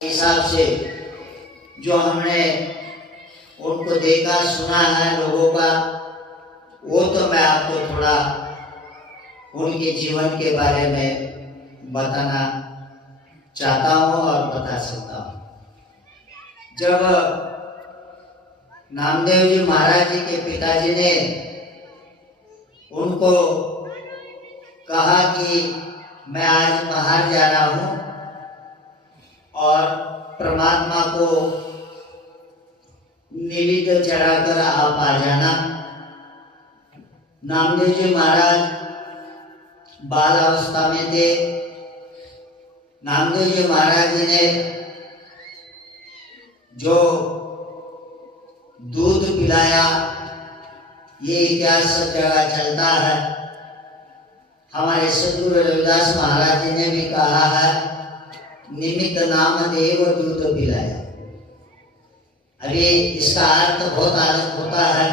हिसाब से जो हमने उनको देखा सुना है लोगों का, वो तो मैं आपको थोड़ा उनके जीवन के बारे में बताना चाहता हूँ और बता सकता हूँ। जब नामदेव जी महाराज जी के पिताजी ने उनको कहा कि मैं आज बाहर जा रहा हूँ और परमात्मा को निवेद्य चढ़ाकर आप आ जाना। नामदेव जी महाराज बाल अवस्था में थे। नामदेव जी महाराज जी ने जो दूध पिलाया, ये इतिहास सब जगह चलता है। हमारे सद्गुरु रविदास महाराज जी ने भी कहा है, निमित्त नाम देव दूध पिलाया। अभी इसका अर्थ बहुत अलग होता है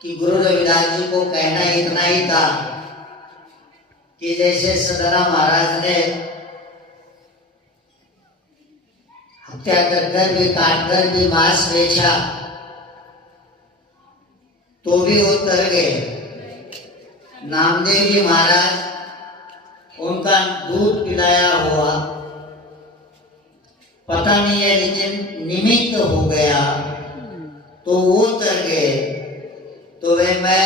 कि गुरु रविदास जी को कहना इतना ही था कि जैसे सदना महाराज ने हत्या कर भी काट कर भी मांस बेचा तो भी वो तर गए। नामदेव जी महाराज उनका दूध पिलाया हुआ पता नहीं है, लेकिन निमित्त हो गया तो वो तर गए। तो वे मैं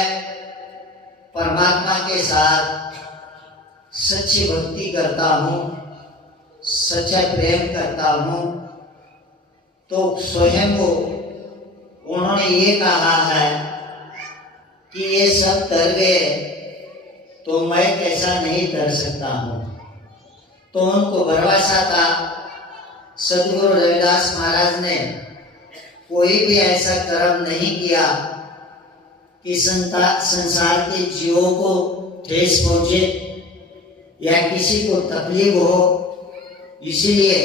परमात्मा के साथ सच्ची भक्ति करता हूँ, सच्चा प्रेम करता हूँ। तो स्वयं को उन्होंने ये कहा है कि ये सब तर गए तो मैं कैसा नहीं कर सकता हूँ। तो उनको भरोसा था सद्गुरु रविदास महाराज ने कोई भी ऐसा कर्म नहीं किया कि संसार के जीवों को ठेस पहुंचे या किसी को तकलीफ हो। इसीलिए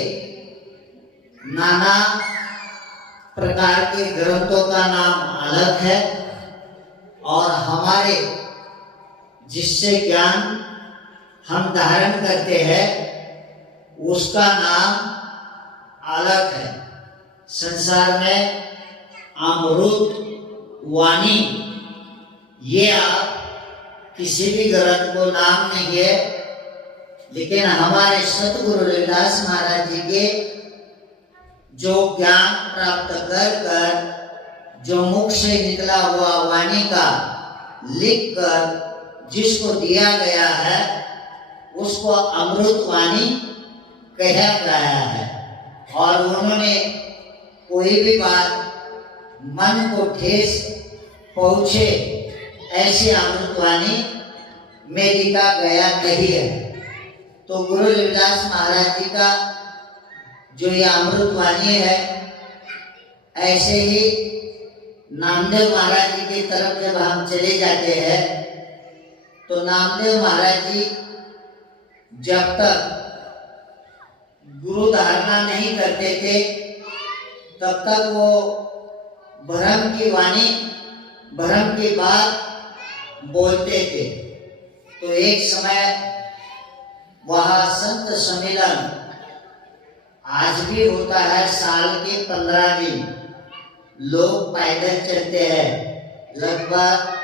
नाना प्रकार के ग्रंथों का नाम अलग है और हमारे जिससे ज्ञान हम धारण करते हैं उसका नाम अलग है। संसार में अमृत वाणी ये आप किसी भी ग्रंथ को नाम नहीं है, लेकिन हमारे सतगुरु रविदास महाराज जी के जो ज्ञान प्राप्त कर जो मुख से निकला हुआ वाणी का लिख कर जिसको दिया गया है उसको अमृत वाणी कहा गया है। और उन्होंने कोई भी बात मन को ठेस पहुंचे ऐसी अमृतवाणी में लिखा गया नहीं है। तो गुरु रविदास महाराज जी का जो ये अमृतवाणी है, ऐसे ही नामदेव महाराज जी की तरफ जब हम चले जाते हैं तो नामदेव महाराज जी जब तक गुरु धारणा नहीं करते थे तब तक वो भ्रम की वाणी, भ्रम की बात बोलते थे। तो एक समय वहाँ संत सम्मेलन आज भी होता है, साल के 15 दिन लोग पैदल चलते हैं। लगभग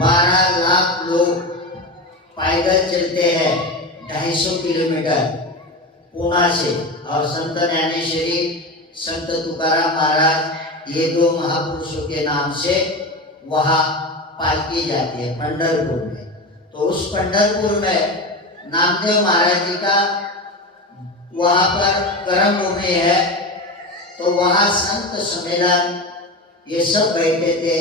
12 लाख लोग पैदल चलते हैं 250 किलोमीटर पुणे से। और संत ज्ञानेश्वरी, संत तुकाराम महाराज, ये दो महापुरुषों के नाम से वहाँ पालकी जाती है पंढरपुर में। तो उस पंढरपुर में नामदेव महाराज जी का वहाँ पर कर्म भूमि है। तो वहाँ संत सम्मेलन ये सब बैठे थे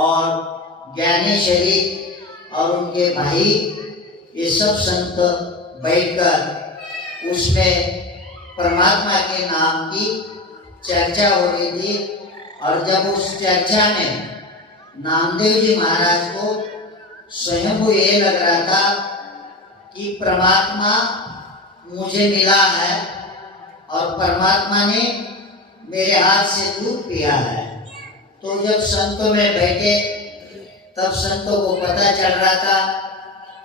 और ज्ञानेश्वरी और उनके भाई ये सब संत बैठकर उसमें परमात्मा के नाम की चर्चा हो रही थी। और जब उस चर्चा में नामदेव जी महाराज को स्वयं को ये लग रहा था कि परमात्मा मुझे मिला है और परमात्मा ने मेरे हाथ से दूध पिया है। तो जब संतों में बैठे तब संतों को पता चल रहा था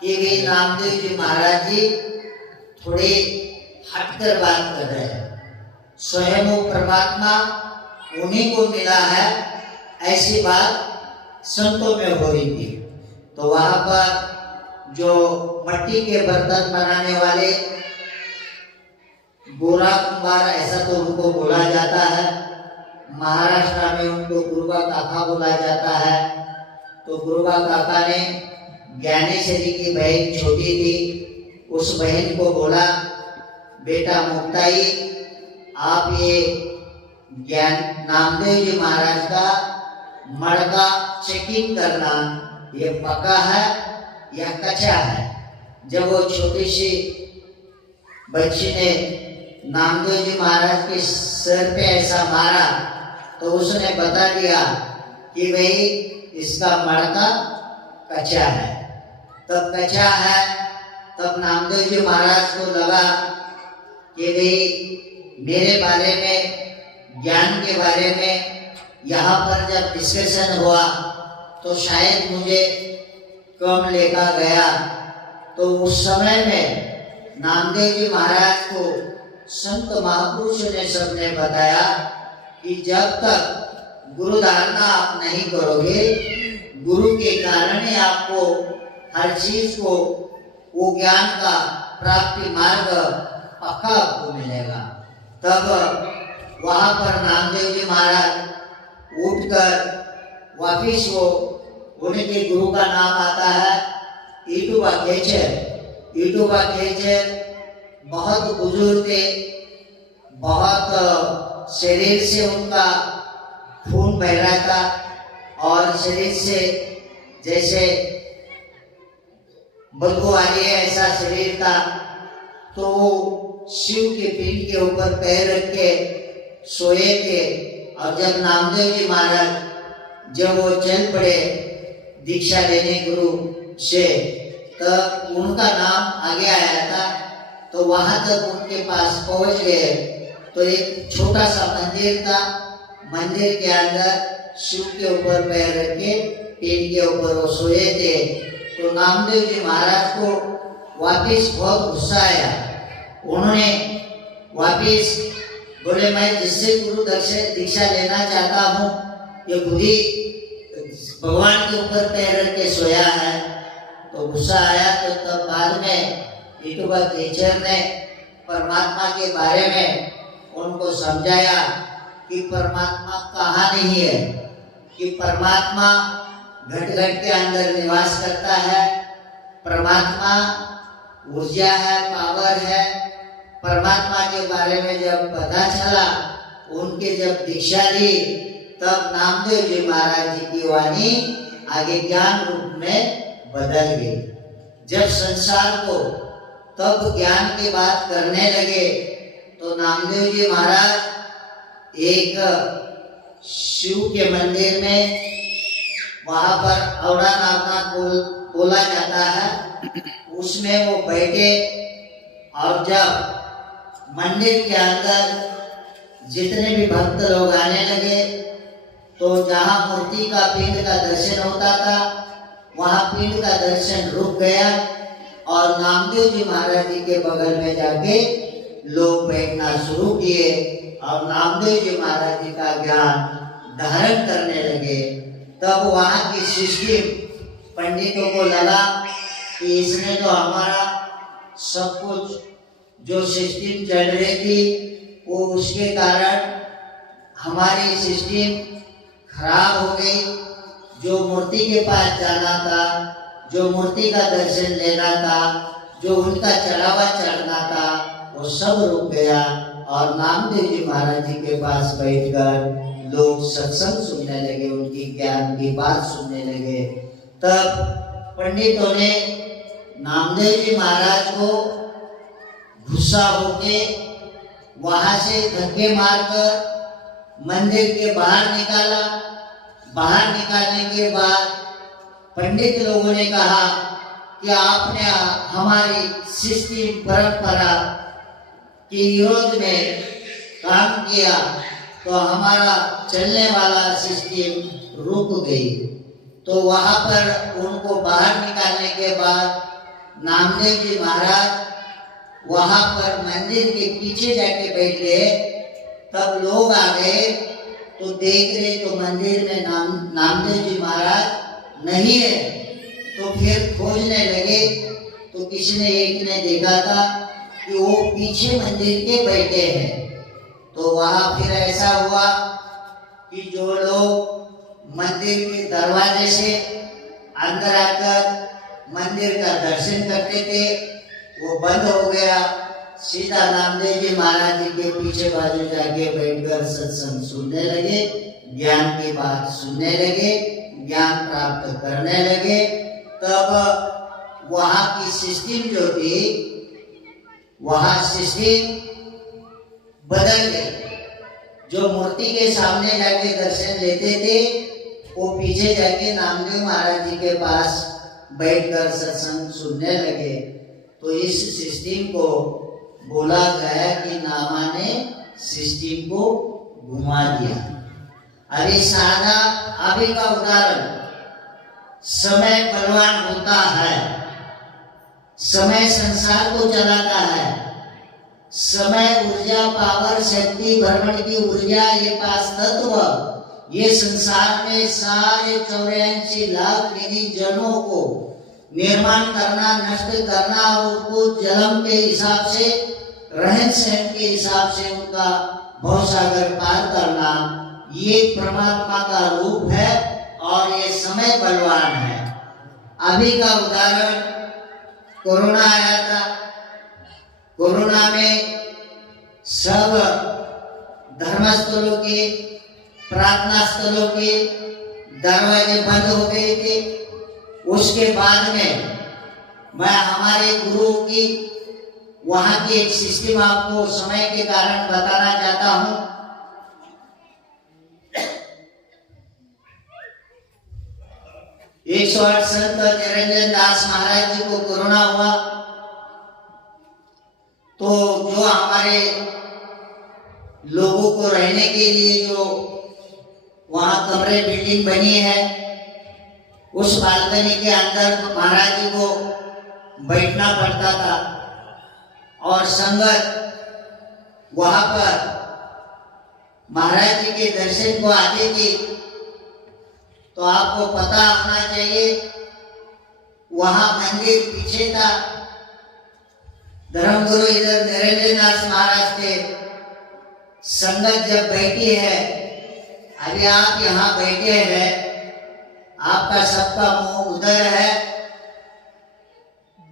कि वे नामदेव जी महाराज जी थोड़े हटकर बात कर रहे हैं। स्वयं वो परमात्मा उन्हीं को मिला है, ऐसी बात संतों में हो रही थी। तो वहां पर जो मिट्टी के बर्तन बनाने वाले गोरा कुंभार, ऐसा तो उनको बोला जाता है, महाराष्ट्र में उनको गुरुबा काका बोला जाता है। तो गुरुबा काका ने ज्ञानेश्वरी की बहन छोटी थी, उस बहन को बोला, बेटा मुक्ताई, आप ये ज्ञान नामदेव जी महाराज का मड़का चेकिंग करना, ये पका है या कच्चा है। जब वो छोटी सी बच्ची ने नामदेव जी महाराज के सर पे ऐसा मारा तो उसने बता दिया कि भाई इसका मड़का कच्चा है। तब कच्चा है, तब नामदेव जी महाराज को लगा कि भाई मेरे बारे में, ज्ञान के बारे में यहाँ पर जब डिस्कशन हुआ तो शायद मुझे कम लेखा गया। तो उस समय में नामदेव जी महाराज को संत महापुरुष ने सबने बताया कि जब तक गुरु धारणा आप नहीं करोगे, गुरु के कारण ही आपको हर चीज को, वो ज्ञान का प्राप्ति मार्ग पक्का आपको मिलेगा। तब वहां पर नामदेव जी महाराज उठकर वापिस वो, उनके गुरु का नाम आता है ईटुबा खेचर। ईटुबा खेचर बहुत बुजुर्ग थे, बहुत शरीर से उनका खून बह रहा था और शरीर से जैसे बदबू आ रही है ऐसा शरीर था। तो वो शिव के पीठ के ऊपर पैर रख के सोए थे। और जब नामदेव जी महाराज जब वो चल पड़े दीक्षा लेने गुरु से, तब उनका नाम आगे आया था। तो वहां तक उनके पास पहुंच गए तो एक छोटा सा मंदिर था, मंदिर के अंदर शिव के ऊपर पैर रख के पीठ के ऊपर वो सोए थे। तो नामदेव जी महाराज को वापिस बहुत गुस्सा आया। उन्होंने वापिस बोले, मैं जिससे गुरु दीक्षा लेना चाहता हूँ ये खुद ही भगवान के ऊपर पैर रख के सोया है। तो गुस्सा आया। तो तब बाद में ईटुबा खेचर ने परमात्मा के बारे में उनको समझाया कि परमात्मा कहाँ नहीं है, कि परमात्मा घट घट के अंदर निवास करता है, परमात्मा ऊर्जा है, पावर है। परमात्मा के बारे में जब पता चला, उनके जब दीक्षा ली, तब नामदेव जी महाराज जी की वाणी आगे ज्ञान रूप में बदल गई। जब संसार को तब ज्ञान की बात करने लगे तो नामदेव जी महाराज एक शिव के मंदिर में, वहां पर औड़ा नामनाथ बोला जाता है, उसमें वो बैठे। और जब मंदिर के अंदर जितने भी भक्त लोग आने लगे तो जहाँ मूर्ति का पिंड का दर्शन होता था वहाँ पिंड का दर्शन रुक गया और नामदेव जी महाराज जी के बगल में जाके लोग बैठना शुरू किए और नामदेव जी महाराज जी का ज्ञान धारण करने लगे। तब वहाँ की सृष्टि पंडितों को लगा कि इसने तो हमारा सब कुछ जो सिस्टम चल रही थी वो उसके कारण हमारी सिस्टम खराब हो गई। जो मूर्ति के पास जाना था, जो मूर्ति का दर्शन लेना था, जो उनका चढ़ावा चढ़ना था, वो सब रुक गया। और नामदेव जी महाराज जी के पास बैठकर लोग सत्संग सुनने लगे, उनकी ज्ञान की बात सुनने लगे। तब पंडितों ने नामदेव जी महाराज को गुस्सा होके वहां से धक्के मारकर मंदिर के बाहर निकाला। बाहर निकालने के बाद पंडित लोगों ने कहा कि आपने हमारी सिस्टम परंपरा के विरोध में काम किया तो हमारा चलने वाला सिस्टम रुक गई। तो वहां पर उनको बाहर निकालने के बाद नामदेव जी महाराज वहां पर मंदिर के पीछे जाके बैठ गए। तब लोग आ गए तो देख रहे तो मंदिर में नामदेव जी महाराज नहीं है। तो फिर खोजने लगे तो किसी ने एक ने देखा था कि वो पीछे मंदिर के बैठे हैं। तो वहां फिर ऐसा हुआ कि जो लोग मंदिर के दरवाजे से अंदर आकर मंदिर का दर्शन करते थे वो बंद हो गया। सीधा नामदेव जी महाराज जी के पीछे बाजू जाके बैठकर सत्संग सुनने लगे, ज्ञान की बात सुनने लगे, ज्ञान प्राप्त करने लगे। तब वहां की सिस्टम जो थी वहां सिस्टम बदल गई। जो मूर्ति के सामने जाके दर्शन लेते थे वो पीछे जाके नामदेव महाराज जी के पास बैठकर सत्संग सुनने लगे। तो इस सिस्टम को बोला गया कि नामा ने सिस्टम को घुमा दिया। अभी सादा अभी का उदाहरण, समय बलवान होता है, समय संसार को चलाता है। समय ऊर्जा, पावर, शक्ति, भ्रमण की ऊर्जा, ये पांच तत्व ये संसार में सारे 84 लाख निधि जनों को निर्माण करना, नष्ट करना और उनको जन्म के हिसाब से, रहन सहन के हिसाब से उनका भवसागर पार करना, ये परमात्मा का रूप है और ये समय बलवान है। अभी का उदाहरण कोरोना आया था। कोरोना में सब धर्मस्थलों के, प्रार्थना स्थलों के दरवाजे बंद हो गए थे। उसके बाद में मैं हमारे गुरु की वहां की एक सिस्टम आपको समय के कारण बताना चाहता हूं। एक 108 संत निरंजन दास महाराज जी को कोरोना हुआ। तो जो हमारे लोगों को रहने के लिए जो वहां कमरे बिल्डिंग बनी है, उस बालकनी के अंदर महाराज जी को बैठना पड़ता था और संगत वहां पर महाराज जी के दर्शन को आती थी। तो आपको पता होना चाहिए वहां मंदिर पीछे था, धर्मगुरु इधर निरंजन दास महाराज थे। संगत जब बैठी है, अभी आप यहाँ बैठे हैं, आपका सबका मुंह उधर है,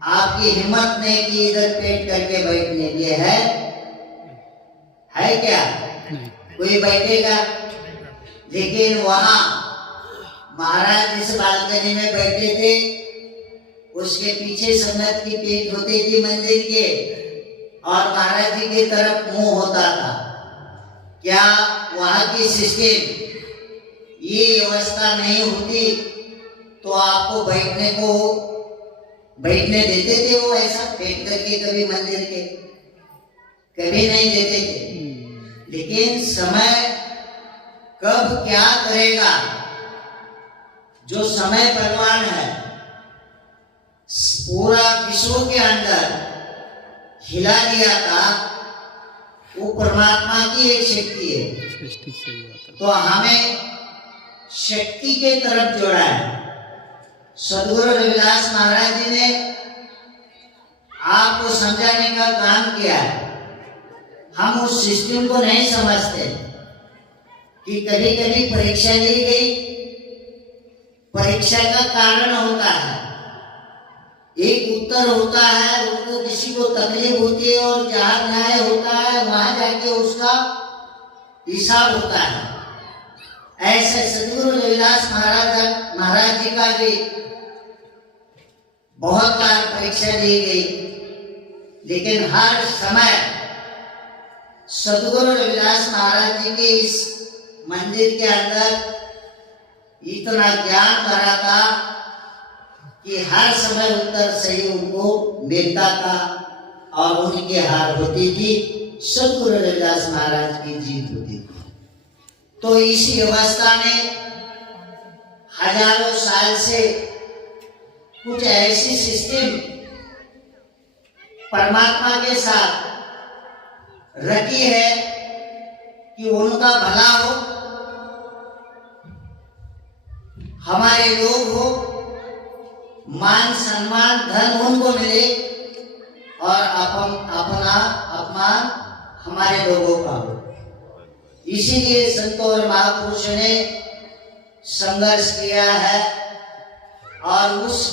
आपकी हिम्मत नहीं कि इधर पेट करके बैठने के लिए है क्या? कोई बैठेगा? लेकिन वहां महाराज जिस बालकनी में बैठे थे उसके पीछे संगत की पेट होती थी मंदिर के और महाराज जी की तरफ मुंह होता था। क्या वहां की सिस्टम ये व्यवस्था नहीं होती तो आपको बैठने देते थे? वो ऐसा बैठ करके कभी मंदिर के कभी नहीं देते थे। लेकिन समय कब क्या करेगा, जो समय बलवान है, पूरा विश्व के अंदर हिला दिया था, वो परमात्मा की एक शक्ति है। तो हमें शक्ति के तरफ जोड़ा है। सदगुरु रविदास महाराज जी ने आपको समझाने का काम किया है। हम उस सिस्टम को नहीं समझते कि कभी कभी परीक्षा ली गई, परीक्षा का कारण होता है, एक उत्तर होता है, उनको किसी को तकलीफ होती है और जहां न्याय होता है वहां जाके उसका हिसाब होता है। ऐसे सदगुरु रविदास महाराज जी का भी बहुत बार परीक्षा ली गई, लेकिन हर समय सदगुरु रविदास महाराज जी के इस मंदिर के अंदर इतना ज्ञान भरा था कि हर समय उत्तर सही उनको मिलता था और उनकी हार होती थी, सदगुरु रविदास महाराज की जीत होती थी। तो इसी अवस्था में हजारों साल से कुछ ऐसी सिस्टम परमात्मा के साथ रखी है कि उनका भला हो, हमारे लोग हो, मान सम्मान धन उनको मिले और अपना अपमान हमारे लोगों का हो। इसीलिए संतों और महापुरुषों ने संघर्ष किया है और उस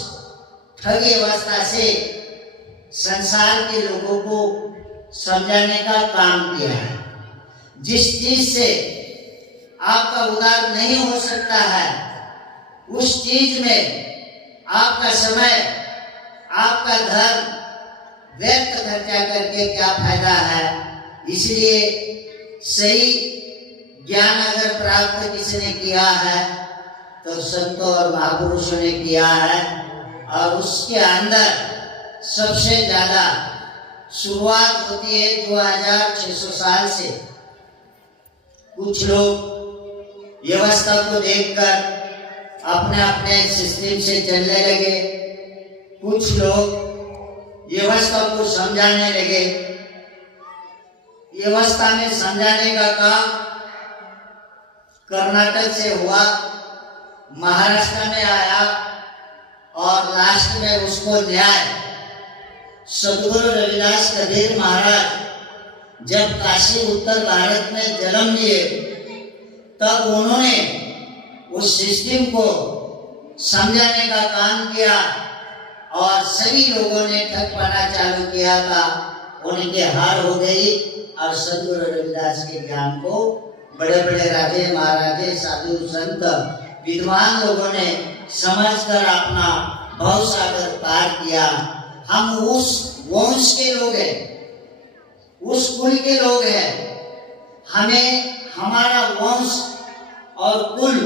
ठगी अवस्था से संसार के लोगों को समझाने का काम किया है। जिस चीज से आपका उद्धार नहीं हो सकता है, उस चीज में आपका समय, आपका धन व्यर्थ खर्चा करके क्या फायदा है। इसलिए सही ज्ञान अगर प्राप्त किसी ने किया है तो संतों और महापुरुषों ने किया है। और उसके अंदर सबसे ज्यादा शुरुआत होती है 2600 साल से। कुछ लोग व्यवस्था को देखकर अपने अपने सिस्टम से चलने लगे, कुछ लोग व्यवस्था को समझाने लगे। व्यवस्था में समझाने का काम कर्नाटक से हुआ, महाराष्ट्र में आया और लास्ट में उसको न्याय सदगुरु रविदास कबीर महाराज जब काशी उत्तर भारत में जन्म लिए तब उन्होंने उस सिस्टम को समझाने का काम किया और सभी लोगों ने ठगपना चालू किया था। उनकी हार हो गई और सदगुरु रविदास के ज्ञान को बड़े बड़े राजे महाराजे साधु संत विद्वान लोगों ने समझकर अपना भव सागर पार किया। हम उस वंश के लोग हैं, उस कुल के लोग हैं। हमें हमारा वंश और कुल,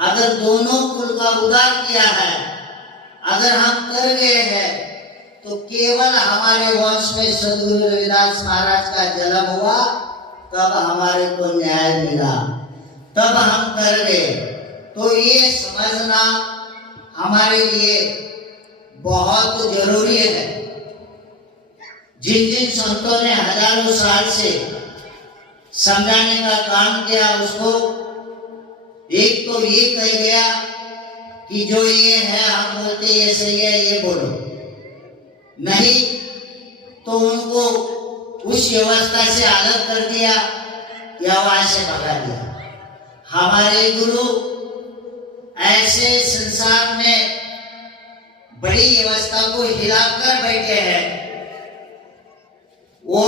अगर दोनों कुल का उद्धार किया है, अगर हम कर गए हैं तो केवल हमारे वंश में सदगुरु रविदास महाराज का जन्म हुआ, तब हमारे को न्याय मिला, तब हम कर गए। तो ये समझना हमारे लिए बहुत जरूरी है। जिन जिन संतों ने हजारों साल से समझाने का काम किया, उसको एक तो ये कह गया कि जो ये है हम बोलते ये सही है, ये बोलो, नहीं तो उनको उस व्यवस्था से अलग कर दिया या वहां से भगा दिया। हमारे गुरु ऐसे संसार में बड़ी व्यवस्था को हिलाकर बैठे हैं। वो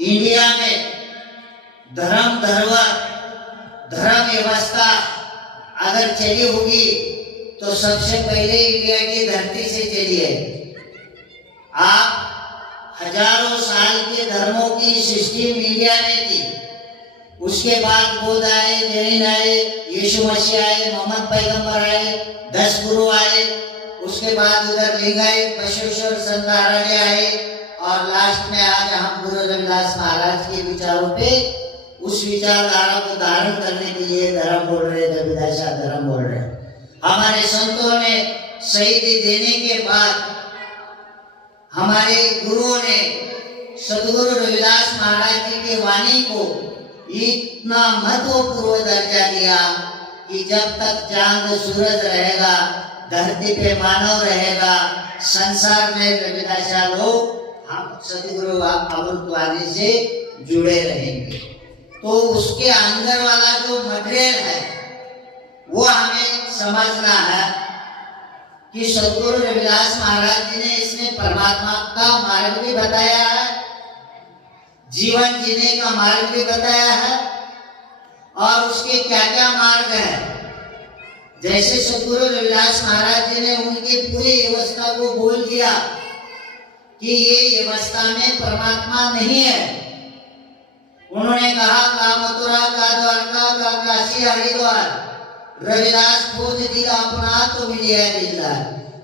इंडिया में धर्म व्यवस्था अगर चली होगी तो सबसे पहले इंडिया की धरती से चली है। आप हजारों साल के धर्मों की सिस्टम इंडिया ने दी, उसके बाद बुद्ध आए, जैन आए, यीशु मसीह आए, मोहम्मद पैगंबर आए, 10 गुरु आए, उसके बाद उधर लिंगायत बसवेश्वर संतारालय आए और लास्ट में आज हम गुरु रविदास महाराज के विचारों पे उस विचारधारा को धारण करने के लिए धर्म बोल रहे, रविदास धर्म बोल रहे। हमारे संतों ने शहीदी देने के बाद हमारे गुरुओं ने सदगुरु रविदास महाराज जी की वाणी को इतना महत्वपूर्ण दर्जा दिया कि जब तक चांद सूरज रहेगा, धरती पे मानव रहेगा, संसार में रविदास लोग हम सदगुरु अमृत वाणी से जुड़े रहेंगे। तो उसके अंदर वाला जो मटेरियल है वो हमें समझना है कि सदगुरु रविदास महाराज जी ने इसमें परमात्मा का मार्ग भी बताया है, जीवन जीने का मार्ग भी बताया है और उसके क्या क्या मार्ग है। जैसे सदगुरु रविदास महाराज जी ने उनकी पूरी व्यवस्था को बोल दिया कि ये व्यवस्था में परमात्मा नहीं है। उन्होंने कहा का मथुरा का द्वारका का काशी हरिद्वार, रविदास खोज दिला अपना तो मिलिया दिलदार।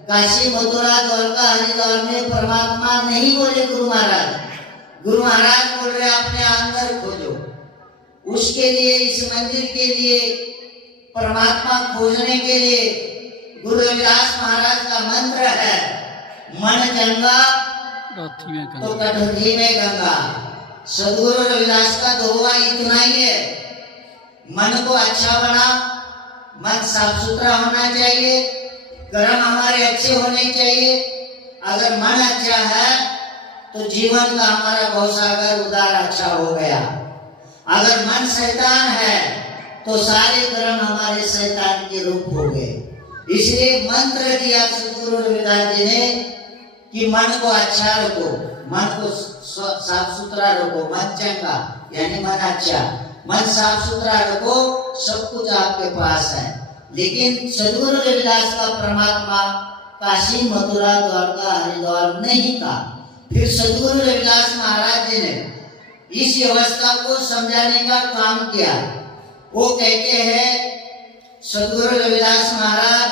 काशी मथुरा द्वारका हरिद्वार में परमात्मा नहीं बोले गुरु महाराज, गुरु महाराज बोल रहे अपने अंदर खोजो। उसके लिए, इस मंदिर के लिए, परमात्मा खोजने के लिए गुरु रविदास महाराज का मंत्र है, मन चंगा तो कटौती में गंगा। सदगुरु रविदास का दोहा इतना ही है, मन को अच्छा बना, मन साफ सुथरा होना चाहिए, कर्म हमारे अच्छे होने चाहिए। अगर मन अच्छा है तो जीवन का हमारा भवसागर उदार अच्छा हो गया। अगर मन शैतान है तो सारे कर्म हमारे शैतान के रूप हो गए। इसलिए मंत्र दिया सदगुरु रविदास जी ने कि मन को अच्छा रखो, मन को साफ सुथरा रखो, मन चंगा यानी मन अच्छा, मन साफ सुथरा रखो, सब कुछ आपके पास है। लेकिन सदगुरु रविदास का परमात्मा काशी मथुरा द्वारका हरिद्वार नहीं था। फिर सदगुरु रविदास महाराज जी ने इस व्यवस्था को समझाने का काम किया। वो कहते हैं सदगुरु रविदास महाराज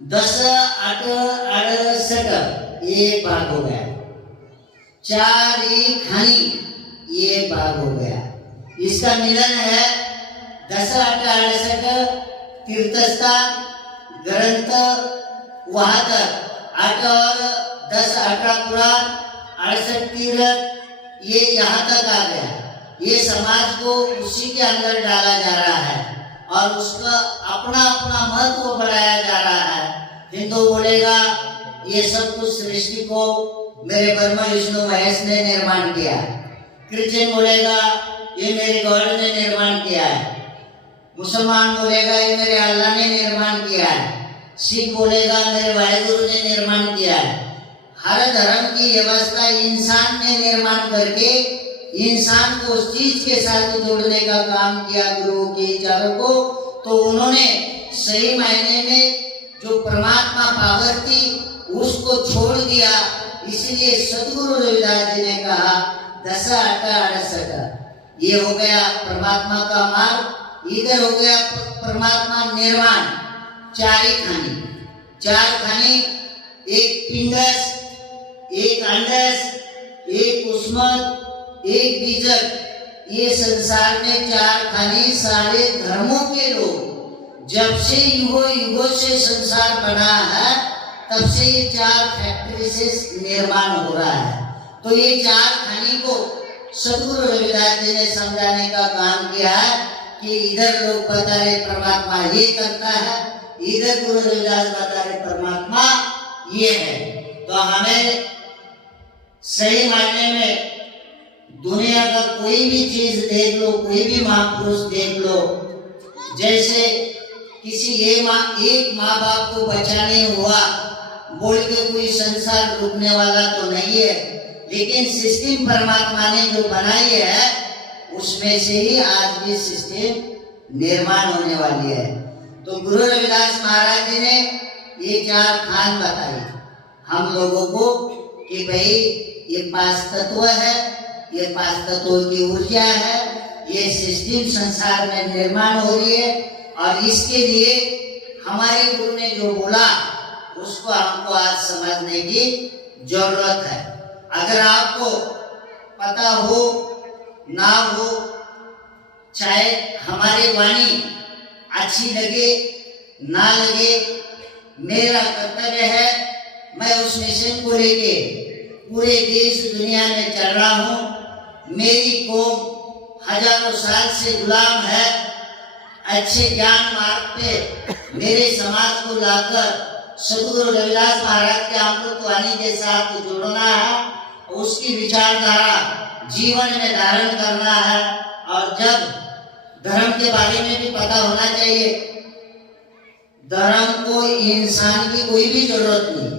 10-8-68 ये भाग हो गया, 4 खानी ये भाग हो गया। इसका मिलन है 10-8-68 तीर्थस्थान ग्रंथ वहां तक 8 और 10-18 पुराण 68 तीर्थ ये यहाँ तक आ गया। ये समाज को उसी के अंदर डाला जा रहा है और उसका अपना अपना महत्व बढ़ाया जा रहा है। हिंदू बोलेगा ये सब कुछ सृष्टि को मेरे ब्रह्मा विष्णु महेश ने निर्माण किया है। क्रिश्चियन बोलेगा ये मेरे गॉड ने निर्माण किया है। मुसलमान बोलेगा ये मेरे अल्लाह ने निर्माण किया है। सिख बोलेगा मेरे वाहिगुरु ने निर्माण किया है। हर धर्म की व्यवस्था इंसान ने निर्माण करके इंसान को उस चीज के साथ जोड़ने का काम किया गुरुओं के विचारों को। तो उन्होंने सही मायने में जो परमात्मा पावर थी उसको छोड़ दिया। इसलिए सदगुरु रविदास जी ने कहा 10-8-68 ये हो गया परमात्मा का मार्ग, इधर हो गया परमात्मा निर्माण। 4 खानी, एक पिंडस, एक अंडस, एक उस्मत, एक बीजक। ये संसार में 4 खानी सारे धर्मों के लोग जब से युगों से संसार बना है तब से ये 4 फैक्ट्री से निर्माण हो रहा है। तो ये 4 खानी को सदगुरु रविदास जी ने समझाने का काम किया है कि इधर लोग बता रहे परमात्मा ये करता है, इधर गुरु रविदास बता रहे परमात्मा ये है। तो हमें सही मायने में दुनिया का कोई भी चीज देख लो, कोई भी महापुरुष देख लो, जैसे किसी एक माँ बाप को बचाने हुआ बोल के कोई संसार रुकने वाला तो नहीं है। लेकिन सिस्टम परमात्मा ने जो बनाई है उसमें से ही आज भी सिस्टम निर्माण होने वाली है। तो गुरु रविदास महाराज जी ने ये 4 खान बताई हम लोगों को कि भाई ये 5 तत्व है, ये 5 तत्वों की ऊर्जा है, ये सिस्टम संसार में निर्माण हो रही है और इसके लिए हमारे गुरु ने जो बोला उसको हमको आज समझने की जरूरत है। अगर आपको पता हो ना हो, चाहे हमारी वाणी अच्छी लगे ना लगे, मेरा कर्तव्य है मैं उस मिशन को लेके पूरे देश दुनिया में चल रहा हूँ। मेरी कौम हजारों साल से गुलाम है। अच्छे ज्ञान मार्ग पे मेरे समाज को लाकर सदगुरु रविदास महाराज के अमृतवाणी के साथ जोड़ना है, उसकी विचारधारा जीवन में धारण करना है। और जब धर्म के बारे में भी पता होना चाहिए, धर्म को इंसान की कोई भी जरूरत नहीं,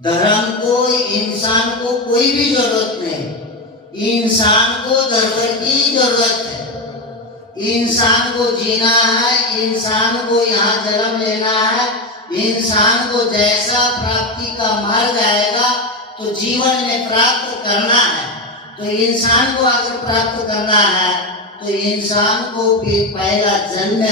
धर्म को इंसान को कोई भी जरूरत नहीं। इंसान को धर्म की जरूरत है। इंसान को जीना है, इंसान को यहाँ जन्म लेना है। इंसान को जैसा प्राप्ति का मार्ग आएगा तो जीवन में प्राप्त करना है। तो इंसान को अगर प्राप्त करना है तो इंसान को भी पहला जन्म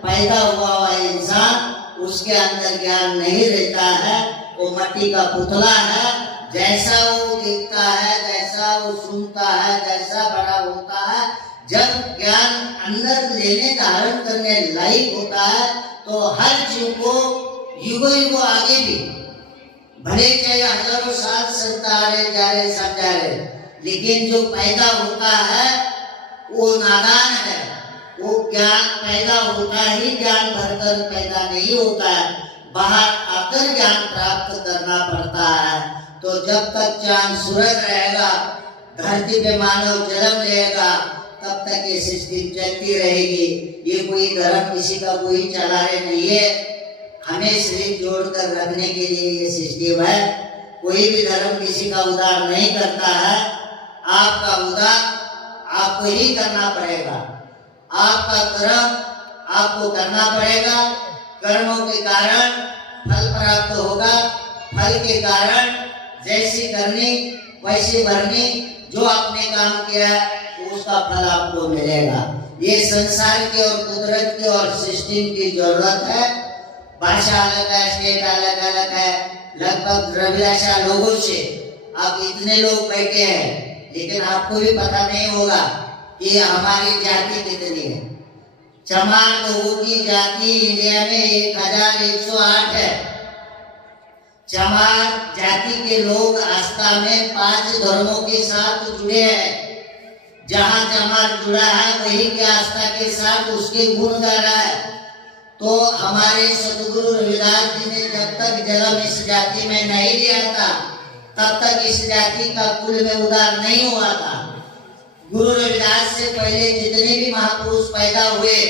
पैदा हुआ इंसान उसके अंदर ज्ञान नहीं रहता है, वो मिट्टी का पुतला है। जैसा वो दिखता है, जैसा वो सुनता है, जैसा बड़ा होता है, जब ज्ञान अंदर लेने धारण करने लायक होता है तो हर जीव को युगों युगों आगे भी भले चाहे हजारों साल चलता आ रहे जा रहे सब जा रहे, लेकिन जो पैदा होता है वो नादान है। वो ज्ञान पैदा होता ही ज्ञान भरकर पैदा नहीं होता है, बाहर आकर ज्ञान प्राप्त करना पड़ता है। तो जब तक चांद सूरज रहेगा, धरती पे मानव जन्म लेगा, तब तक ये सिस्टम चलती रहेगी। ये कोई धर्म किसी का कोई चला रहे नहीं है, हमें शरीर जोड़कर रखने के लिए ये सिस्टम है। कोई भी धर्म किसी का उद्धार नहीं करता है, आपका उद्धार आपको ही करना पड़ेगा। आपका कर्म आपको करना पड़ेगा, कर्मों के कारण फल प्राप्त होगा, फल के कारण जैसी करनी वैसी भरनी, जो आपने काम किया उसका फल आपको मिलेगा। ये संसार की और कुदरत की और सिस्टम की जरूरत है। भाषा अलग है, स्टेट अलग अलग है, लगभग द्रव्याशा लोगों से अब इतने लोग बैठे हैं, लेकिन आपको भी पता नहीं होगा कि हमारी जाति कितनी है। चमार लोगों की जाति इंडिया में 1108 है। चमार जाति के लोग आस्था में 5 धर्मों के साथ जुड़े हैं। जहाँ चमार जुड़ा है वही के आस्था के साथ उसके गुण गा रहा है। तो हमारे सतगुरु रविदास जी ने जब तक जन्म इस जाति में नहीं लिया था, तब तक इस जाति का कुल में उद्धार नहीं हुआ था। गुरु रविदास से पहले जितने भी महापुरुष पैदा हुए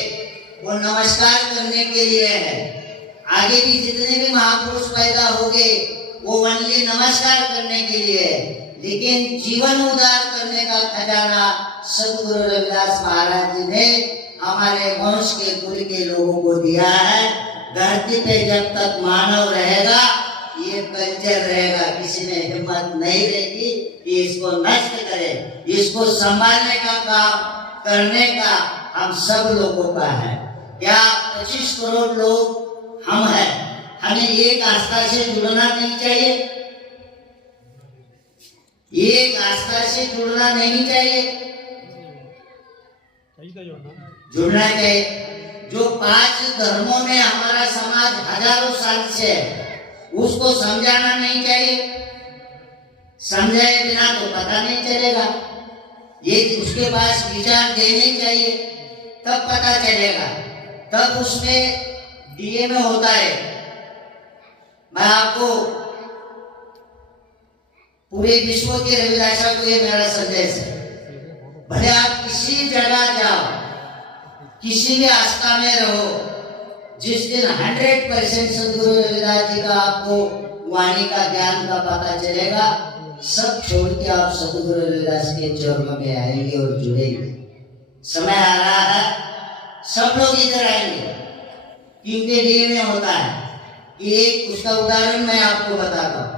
वो नमस्कार करने के लिए है। आगे भी जितने भी महापुरुष पैदा हो गए वो ओनली नमस्कार करने के लिए है। लेकिन जीवन उद्धार करने का खजाना सतगुरु रविदास महाराज जी ने हमारे वंश के कुल के लोगों को दिया है। धरती पे जब तक मानव रहेगा ये कल्चर रहेगा, किसी में हिम्मत नहीं रहेगी कि इसको नष्ट करे। इसको संभालने का काम करने का हम सब लोगों का है। क्या 25 करोड़ लोग हम हैं, हमें एक आस्था से जुड़ना नहीं चाहिए? एक आस्था से जुड़ना नहीं चाहिए? जुड़ना चाहिए। जो 5 धर्मों में हमारा समाज हजारों साल से है, उसको समझाना नहीं चाहिए? समझाए बिना तो पता नहीं चलेगा। ये उसके पास विचार देने चाहिए, तब पता चलेगा, तब उसमें दिए में होता है। मैं आपको पूरे विश्व के रविदासा को ये मेरा संदेश है। भले आप किसी जगह जाओ, किसी भी आस्था में रहो, जिस दिन 100% सदगुरु रविदास जी का आपको वाणी का ज्ञान का पता चलेगा, सब छोड़ के आप सदगुरु रविदास के चरणों में आएंगे और जुड़ेंगे। समय आ रहा है, सब लोग इधर आएंगे। क्योंकि लिए में होता है कि एक उसका उदाहरण मैं आपको बताता हूँ।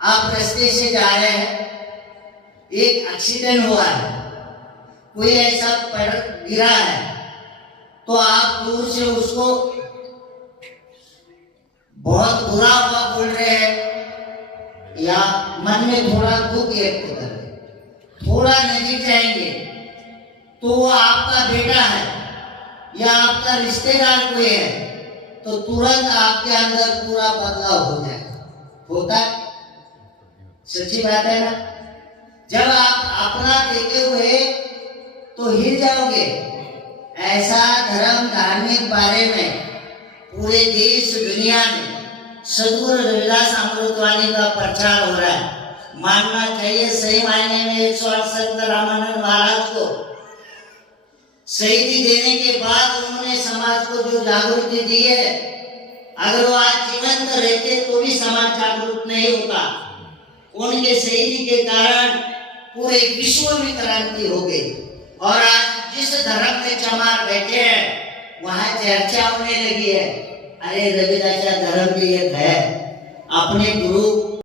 आप रास्ते से जा रहे हैं, एक एक्सीडेंट हुआ है, कोई ऐसा पड़ गिरा है, तो आप दूर से उसको बहुत बुरा हुआ बोल रहे हैं या मन में थोड़ा दुख व्यक्त कर रहे हैं। थोड़ा नजीक जाएंगे तो वो आपका बेटा है या आपका रिश्तेदार कोई है, तो तुरंत आपके अंदर पूरा बदलाव हो जाएगा। होता है, सच्ची बात है ना? जब आप अपना देखे हुए तो हिल जाओगे। ऐसा धर्म धार्मिक बारे में पूरे देश दुनिया में सदगुरु रविदास अमृतवाणी का प्रचार हो रहा है। मानना चाहिए सही मायने में 108 संत रामानंद महाराज को शहीदी देने के बाद उन्होंने समाज को जो जागृति दी है, अगर वो आज जीवंत रहते तो भी समाज जागरूक नहीं होता। उनके शहीदी के कारण पूरे विश्व में क्रांति हो गई और आज जिस धर्म में चमार बैठे हैं वहां चर्चा होने लगी है। अरे रविदास धर्म भी एक है, अपने गुरु